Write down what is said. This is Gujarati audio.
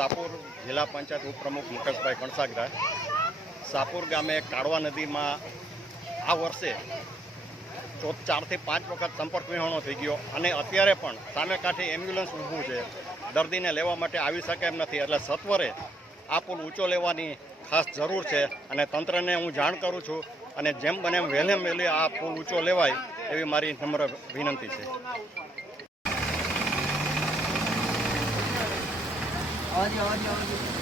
સાપુર જિલ્લા પંચાયત ઉપપ્રમુખ મુકેશભાઈ કણસાગરા. સાપુર ગામે કાળવા નદીમાં આ વર્ષે ચો ચારથી પાંચ વખત સંપર્ક વિહોણો થઈ ગયો અને અત્યારે પણ સામે કાંઠે એમ્બ્યુલન્સ ઊભું છે. દર્દીને લેવા માટે આવી શકે એમ નથી. એટલે સત્વરે આ પુલ ઊંચો લેવાની ખાસ જરૂર છે અને તંત્રને હું જાણ કરું છું અને જેમ બને એમ વહેલી આ પુલ ઊંચો લેવાય એવી મારી નમ્ર વિનંતી છે. audio, audio, audio.